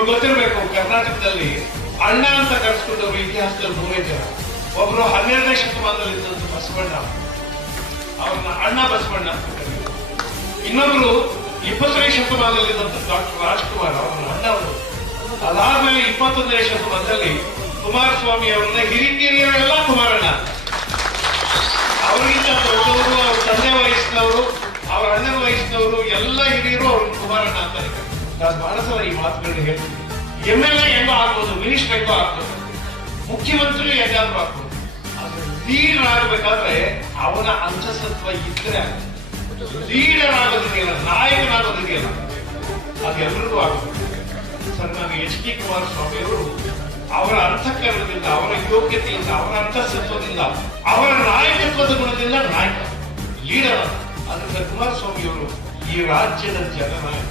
ನಿಮಗೆ ಗೊತ್ತಿರಬೇಕು, ಕರ್ನಾಟಕದಲ್ಲಿ ಅಣ್ಣ ಅಂತ ಕರೆಸ್ಕೊಂಡವರು ಇತಿಹಾಸದಲ್ಲಿ 3 ಜನ. ಒಬ್ರು 12ನೇ ಶತಮಾನದಲ್ಲಿ ಇದ್ದಂತ ಬಸವಣ್ಣ, ಅವ್ರನ್ನ ಅಣ್ಣ ಬಸವಣ್ಣ ಅಂತ ಕರೀತಾರೆ. ಇನ್ನೊಬ್ರು 20ನೇ ಶತಮಾನದಲ್ಲಿ ಇದ್ದಂತ ಡಾಕ್ಟರ್ ರಾಜ್ಕುಮಾರ್, ಅವ್ರನ್ನ ಅಣ್ಣ ಅವರು. ಅದಾದ್ಮೇಲೆ 21ನೇ ಶತಮಾನದಲ್ಲಿ ಕುಮಾರಸ್ವಾಮಿ ಅವ್ರನ್ನ ಹಿರಿಯರೆಲ್ಲ ಕುಮಾರಣ್ಣ, ಅವರಿಗಿಂತ ದೊಡ್ಡವರು, ಅವ್ರ ತಂದೆ ವಯಸ್ಸಿನವರು, ಅವ್ರ ಅಣ್ಣನ ವಯಸ್ಸಿನವರು, ಎಲ್ಲ ಹಿರಿಯರು ಅವ್ರನ್ನ ಕುಮಾರಣ್ಣ ಅಂತಾರೆ. ನಾನು ಬಹಳ ಸಲ ಈ ಮಾತುಗಳನ್ನ ಹೇಳ್ತೀನಿ. MLA ಹೆಂಗೋ ಆಗ್ಬೋದು, ಮಿನಿಸ್ಟರ್ ಹೆಂಗೋ ಆಗ್ಬೋದು, ಮುಖ್ಯಮಂತ್ರಿ ಹೆಂಗಾದ್ರೂ ಆಗ್ಬೋದು. ಆದ್ರೆ ಲೀಡರ್ ಆಗಬೇಕಾದ್ರೆ ಅವನ ಅಂತಸತ್ವ ಇದ್ರೆ, ಲೀಡರ್ ಆಗೋದಿದೆಯಲ್ಲ, ನಾಯಕನಾಗೋದಿದೆಯಲ್ಲ, ಅದೆಲ್ಲರಿಗೂ ಆಗುತ್ತೆ. ಸರ್, ನಾನು HD ಕುಮಾರಸ್ವಾಮಿ ಅವರು ಅವರ ಅಂತಃಕರಣದಿಂದ, ಅವರ ಯೋಗ್ಯತೆಯಿಂದ, ಅವರ ಅಂತಸತ್ವದಿಂದ, ಅವರ ನಾಯಕತ್ವದ ಗುಣದಿಂದ ನಾಯಕ, ಲೀಡರ್. ಅದರಿಂದ ಕುಮಾರಸ್ವಾಮಿ ಅವರು ಈ ರಾಜ್ಯದ ಜನನಾಯಕ.